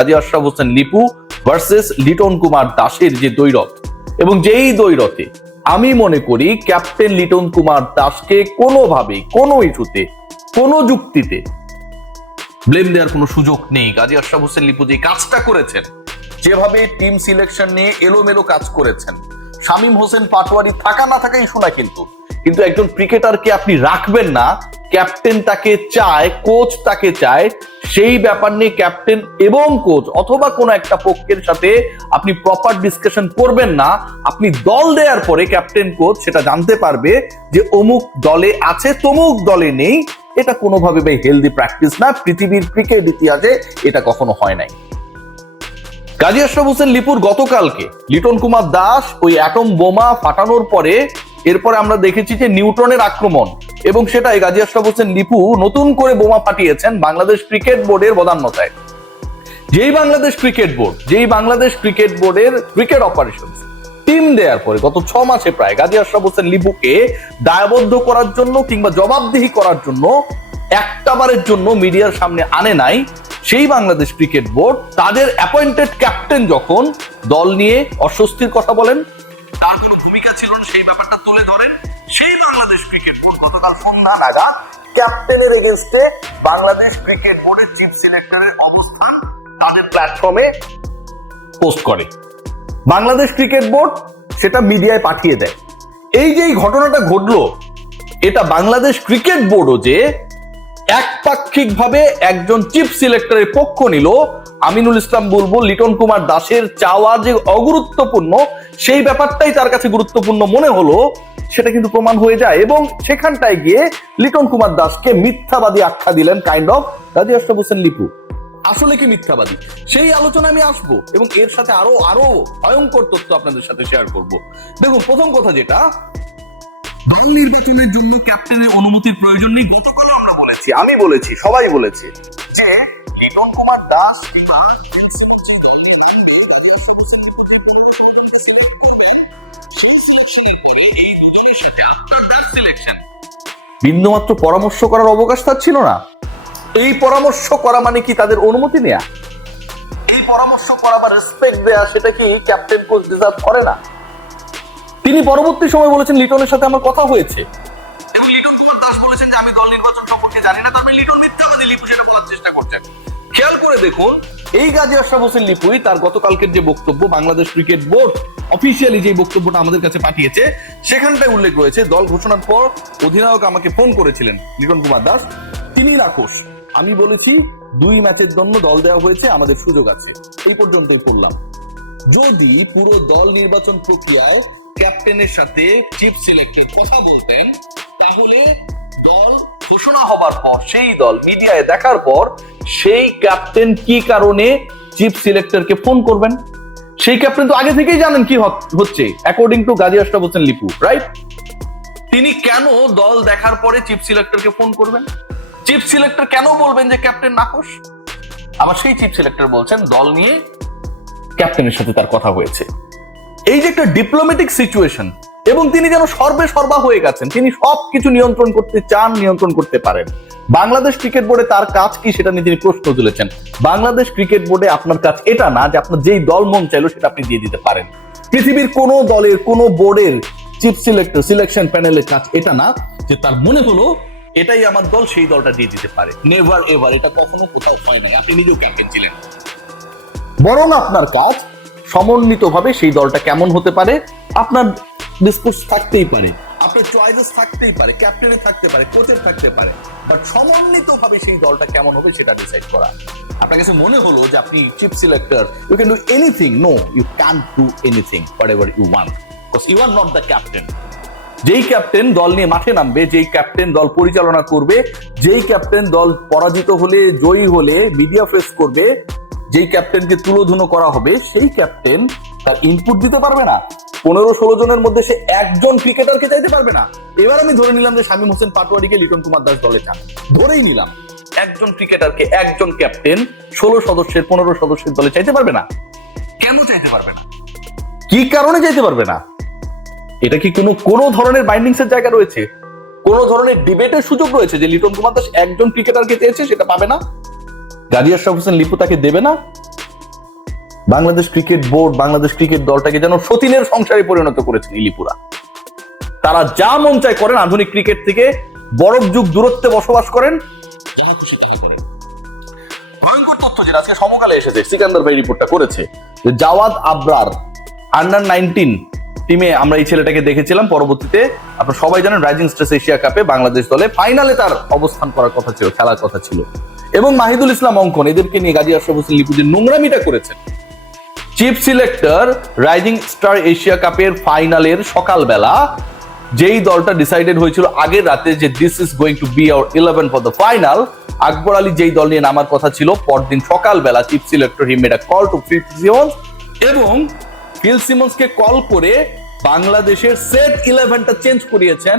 কাজী Ashraf Hossain Lipu versus Liton Kumar দাসের যে দ্বৈরথ, এবং যেই দ্বৈরথে আমি মনে করি ক্যাপ্টেন লিটন কুমার দাসকে কোনোভাবে কোনো ইস্যুতে কোনো যুক্তিতে ব্লেম দেওয়ার কোনো সুযোগ নেই। কাজী আশরাফ হোসেন লিপু যে কাজটা করেছেন, যেভাবে টিম সিলেকশন নিয়ে এলোমেলো কাজ করেছেন, শামীম হোসেন পাটোয়ারি থাকা না থাকা ইস্যু না, কিন্তু একজন ক্রিকেটারকে আপনি রাখবেন না, ক্যাপ্টেন তাকে চায়, কোচ তাকে চায়, সেই ব্যাপার নিয়ে ক্যাপ্টেন এবং কোচ অথবা কোনো একটা পক্ষের সাথে আপনি প্রপার ডিসকাশন করবেন না। আপনি দল দেওয়ার পরে ক্যাপ্টেন কোচ সেটা জানতে পারবে যে অমুক দলে আছে তমুক দলে নেই, এটা কোনোভাবে হেলদি প্র্যাকটিস না। পৃথিবীর ক্রিকেট ইতিহাসে এটা কখনো হয় নাই। কাজী আশরাফ হোসেন লিপুর গতকালকে লিটন কুমার দাস ওই অ্যাটম বোমা ফাটানোর পরে এরপরে আমরা দেখেছি যে নিউট্রনের আক্রমণ, এবং সেটাই কাজী আশরাফ হোসেন লিপু নতুন করে বোমা ফাটিয়েছেন বাংলাদেশ ক্রিকেট বোর্ডের বদান্যতায়। যেই বাংলাদেশ ক্রিকেট বোর্ডের ক্রিকেট অপারেশন টিম দেওয়ার পরে গত 6 মাসে প্রায় কাজী আশরাফ হোসেন লিপুকে দায়বদ্ধ করার জন্য কিংবা জবাবদিহি করার জন্য একটাবারের জন্য মিডিয়ার সামনে আনে নাই, সেই বাংলাদেশ ক্রিকেট বোর্ড তাদের অ্যাপয়েন্টেড ক্যাপ্টেন যখন দল নিয়ে অস্বস্তির কথা বলেন, তার কোনো ভূমিকা ছিল না সেই ব্যাপারটা তুলে ধরেন, সেই বাংলাদেশ ক্রিকেট বোর্ড গতকাল সন্ধ্যা নাগাদ ক্যাপ্টেনের এগেইনস্টে বাংলাদেশ ক্রিকেট বোর্ডের চিফ সিলেক্টরের অবস্থান তাদের প্ল্যাটফর্মে পোস্ট করে। বাংলাদেশ ক্রিকেট বোর্ড সেটা মিডিয়ায় পাঠিয়ে দেয়। এই যে ঘটনাটা ঘটলো, এটা বাংলাদেশ ক্রিকেট বোর্ডও যে একপাক্ষিকভাবে একজন চিফ সিলেক্টরের পক্ষ নিল, আমিনুল ইসলাম বুলবুল লিটন কুমার দাসের চাওয়া যে অগুরুত্বপূর্ণ, সেই ব্যাপারটাই তার কাছে গুরুত্বপূর্ণ মনে হলো, সেটা কিন্তু প্রমাণ হয়ে যায়। এবং সেখানটায় গিয়ে লিটন কুমার দাসকে মিথ্যাবাদী আখ্যা দিলেন কাইন্ড অফ কাজী আশরাফ হোসেন লিপু। আসলে কি মিথ্যাবাদী, সেই আলোচনা আমি আসবো এবং এর সাথে আরো ভয়ঙ্কর তথ্য আপনাদের সাথে শেয়ার করব। দেখুন, প্রথম কথা যেটা, নির্বাচনের জন্য ক্যাপ্টেনের অনুমতির প্রয়োজন নেই। গতকালও আমরা বলেছি, আমি বলেছি, সবাই বলেছে যে লিটন কুমার দাস বিন্দুমাত্র পরামর্শ করার অবকাশ তার ছিল না। এই পরামর্শ করা মানে কি তাদের অনুমতি নেয়া? এই পরামর্শ করা বা রেসপেক্ট দেয়া, সেটা কি ক্যাপ্টেন কোচ ডিজার্ভ করে না? তিনি পরবর্তী সময় বলেছেন লিটনের সাথে আমার কথা হয়েছে, এবং লিটন কুমার দাস বলেছেন যে আমি দল নির্বাচন সম্পর্কে জানি না, তবে লিটন মিথ্যাবাদী লিপু সেটা বলার চেষ্টা করছেন। খেয়াল করে দেখুন, এই কাজী আশরাফ হোসেন লিপুই তার গতকালকের যে বক্তব্য, বাংলাদেশ ক্রিকেট বোর্ড অফিসিয়ালি যে বক্তব্যটা আমাদের কাছে পাঠিয়েছে, সেখানটায় উল্লেখ রয়েছে দল ঘোষণার পর অধিনায়ক আমাকে ফোন করেছিলেন লিটন কুমার দাস, তিনি নাখোশ। আমি বলেছি 2 ম্যাচের জন্য দল দেওয়া হয়েছে, আমাদের সুযোগ আছে। এই পর্যন্তই পড়লাম। যদি পুরো দল নির্বাচন প্রক্রিয়ায় ক্যাপ্টেনের সাথে চিফ সিলেক্টর কথা বলতেন, তাহলে দল ঘোষণা হবার পর সেই দল মিডিয়ায় দেখার পর সেই ক্যাপ্টেন কি কারণে চিফ সিলেক্টরকে ফোন করবেন, সেই ক্যাপ্টেন তো আগে থেকেই জানেন কি হচ্ছে, according to Kazi Ashraf Hossain Lipu, right? তিনি কেন দল দেখার পরে চিফ সিলেক্টরকে ফোন করবেন? চিফ সিলেক্টর কেন বলবেন যে ক্যাপ্টেন নাখোশ? আবার সেই চিফ সিলেক্টর বলছেন দল নিয়ে ক্যাপ্টেনের সাথে তার কথা হয়েছে। এই যে একটা ডিপ্লোম্যাটিক সিচুয়েশন, এবং তিনি যেন সর্বা হয়ে গেছেন, তিনি সবকিছু নিয়ন্ত্রণ করতে চান, নিয়ন্ত্রণ করতে পারেন। বাংলাদেশ ক্রিকেট বোর্ডে তার কাজ কি সেটা নিয়ে তিনি প্রশ্ন তুলেছেন। বাংলাদেশ ক্রিকেট বোর্ডে আপনার কাজ এটা না যে আপনার যেই দল মন চাইলো সেটা আপনি দিয়ে দিতে পারেন। পৃথিবীর কোনো দলের কোনো বোর্ডের চিফ সিলেক্টর সিলেকশন প্যানেলের কাজ এটা না যে তার মনে হলো এটাই আমার দল, সেই দলটা দিয়ে দিতে পারে। নেভার এভার, এটা কখনো কোথাও হয় নাই। আপনি নিজেও ক্যাপ্টেন ছিলেন। বরং আপনার কাজ সমন্বিতভাবে সেই দলটা কেমন হতে পারে, আপনার ডিসকোর্স থাকতেই পারে, আপনার চয়েসেস থাকতেই পারে, ক্যাপ্টেনের থাকতে পারে, কোচের থাকতে পারে, বাট সমন্বিতভাবে সেই দলটা কেমন হবে সেটা ডিসাইড করা। আপনার কাছে মনে হলো যে আপনি chief selector, you can do anything. No, you can't do anything whatever you want, because you are not the captain. যেই ক্যাপ্টেন দল নিয়ে মাঠে নামবে, যেই ক্যাপ্টেন দল পরিচালনা করবে, যেই ক্যাপ্টেন দল পরাজিত হলে, জয়ী হলে মিডিয়া ফেস করবে, যেই ক্যাপ্টেনকে তুলোধুনো করা হবে, সেই ক্যাপ্টেন তার ইনপুট দিতে পারবে না। 15-16 জনের মধ্যে সে একজন ক্রিকেটারকে চাইতে পারবে না। এবার আমি ধরে নিলাম যে শামীম হোসেন পাটোয়ারিকে লিটন কুমার দাস দলে চান, ধরেই নিলাম। একজন ক্রিকেটারকে একজন ক্যাপ্টেন 16 সদস্যের 15 সদস্যের দলে চাইতে পারবে না। কেন চাইতে পারবে না? কি কারণে চাইতে পারবে না? এটা কি কোনো ধরনের বাইন্ডিংস এর জায়গা রয়েছে? কোন ধরনের ডিবেটের সুযোগ রয়েছে যে লিটন কুমার দাস একজন ক্রিকেটারকে চেয়েছে, সেটা পাবে না? কাজী আশরাফ হোসেন লিপু তাকে দেবে না? Bangladesh cricket board, Bangladesh cricket দলটাকে যেন সতীনের সংসারে পরিণত করেছেন ইলিপুরা। তারা যা মন চায় করেন, আধুনিক ক্রিকেট থেকে বরফ যুগ দূরত্বে বসবাস করেন, যাহা খুশি তাহা করেন। ভয়ঙ্কর তথ্য যেটা আজকে সমকালে এসেছে, সিকান্দার ভাই রিপোর্টটা করেছে, যে জাওয়াদ আবরার আন্ডার-19 টিমে আমরা এই ছেলেটাকে দেখেছিলাম। পরবর্তীতে আপনারা সবাই জানেন রাইজিং স্টার্স এশিয়া কাপে বাংলাদেশ দলে ফাইনালে তার অবস্থান করার কথা ছিল, খেলার কথা ছিল। এবং মাহিদুল ইসলাম অঙ্কন, এদেরকে নিয়ে গাজী আশরাফ হোসেন লিপু যে নোংরামিটা করেছেন। Chief selector rising star Asia কাপের ফাইনালের সকালবেলা যেই দলটা ডিসাইডেড হয়েছিল আগের রাতে যে this is going to be our 11 for the final, Akbar Ali যেই দল নিয়ে নামার কথা ছিল, পরদিন সকালবেলা chief selector he made a call to Phil Simmons, এবং ফিল সিমন্সকে কল করে বাংলাদেশের সেট 11টা চেঞ্জ করিয়েছেন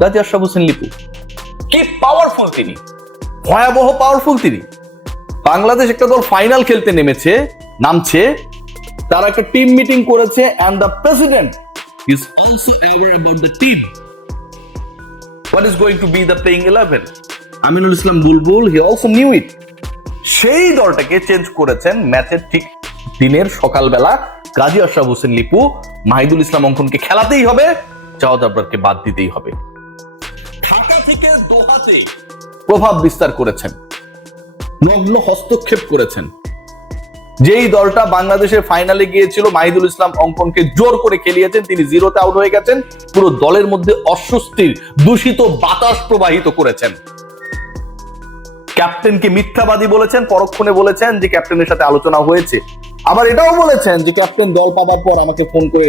গাজী আশরাফ হোসেন লিপু। কি পাওয়ারফুল তিনি, ভয়াবহ পাওয়ারফুল তিনি। বাংলাদেশ একটা দল ফাইনাল খেলতে নামছে, তারা একটা টিম মিটিং করেছে, and the president is also aware about the team. What is going to be the playing 11? Aminul Islam Bulbul, he also knew it. সেই দলটাকে চেঞ্জ করেছেন ম্যাচের ঠিক দিনের সকালবেলা গাজী আশরাফ হোসেন লিপু। মাহিদুল ইসলাম অঙ্কনকে খেলাতেই হবে, জাওয়াদ আবরারকে বাদ দিতেই হবে। ঢাকা থেকে দোহাতে প্রভাব বিস্তার করেছেন, নগ্ন হস্তক্ষেপ করেছেন। যেই দলটা বাংলাদেশের ফাইনালে গিয়েছিল, মাহিদুল ইসলাম অঙ্কনকে জোর করে খেলিয়েছেন, তিনি জিরোতে আউট হয়ে গেছেন। পুরো দলের মধ্যে অস্বস্তির দূষিত বাতাস প্রবাহিত করেছেন। ক্যাপ্টেনকে মিথ্যাবাদী বলেছেন, পরক্ষণে বলেছেন যে ক্যাপ্টেনের সাথে আলোচনা হয়েছে। আবার এটাও বলেছেন যে ক্যাপ্টেন দল পাবার পর আমাকে ফোন করে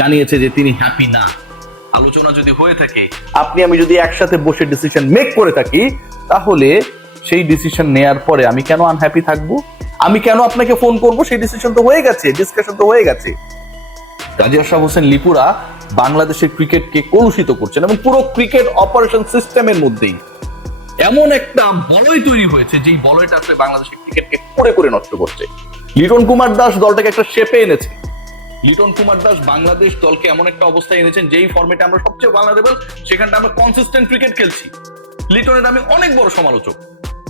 জানিয়েছে যে তিনি হ্যাপি না। আলোচনা যদি হয়ে থাকে, আপনি আমি যদি একসাথে বসে ডিসিশন মেক করে থাকি, তাহলে সেই ডিসিশন নেয়ার পরে আমি কেন আনহ্যাপি থাকবো? আমি কেন আপনাকে ফোন করব? সেই ডিসিশন তো হয়ে গেছে, ডিসকাশন তো হয়ে গেছে। গাজী আশরাফ হোসেন লিপুরা বাংলাদেশের ক্রিকেটকে কলুষিত করছেন, এবং পুরো ক্রিকেট অপারেশন সিস্টেমের মধ্যেই এমন একটা বলয় তৈরি হয়েছে, যেই বলয়টা আসলে বাংলাদেশের ক্রিকেটকে করে নষ্ট করছে। লিটন কুমার দাস দলটাকে একটা শেপে এনেছে। লিটন কুমার দাস বাংলাদেশ দলকে এমন একটা অবস্থায় এনেছেন, যেই ফর্মেটে আমরা সবচেয়ে ভালনারেবল, সেখানটা আমরা কনসিস্টেন্ট ক্রিকেট খেলছি। লিটনের আমি অনেক বড় সমালোচক,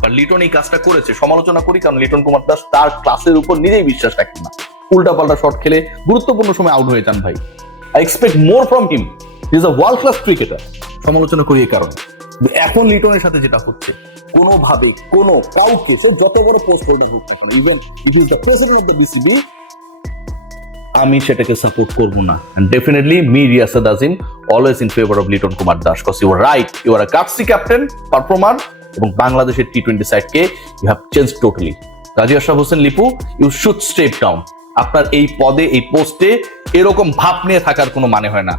আর লিটন এই কাজটা করেছে। সমালোচনা করি কারণ লিটন কুমার দাস তার ক্লাসের উপর নিজেই বিশ্বাস রাখেন না, উল্টা পাল্টা শট খেলে গুরুত্বপূর্ণ সময় আউট হয়ে যান। ভাই, I expect more from him, he is a world class cricketer. সমালোচনা করি এই কারণে। এখন লিটনের সাথে যেটা হচ্ছে, কোনোভাবে কোনো কাউকে, সে যত বড় পোস্ট হোল্ডার হোক না কেন, even it is the president of the BCB, আমি সেটাকে সাপোর্ট করব না। And definitely me Riasad Azim always in favour of Liton Kumar Das, because you are right, you are a gutsy captain, performer, এবং বাংলাদেশের টি-20 সাইডকে you have change totally. Gazi Ashraf Hossain Lipu, you should step down. আপনার এই পদে, এই পোস্টে এরকম ভাব নিয়ে থাকার কোনো মানে হয় না।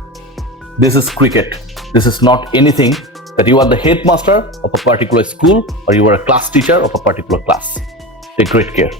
This is cricket, this is not anything that you are the headmaster of a particular school or you are a class teacher of a particular class. Take great care.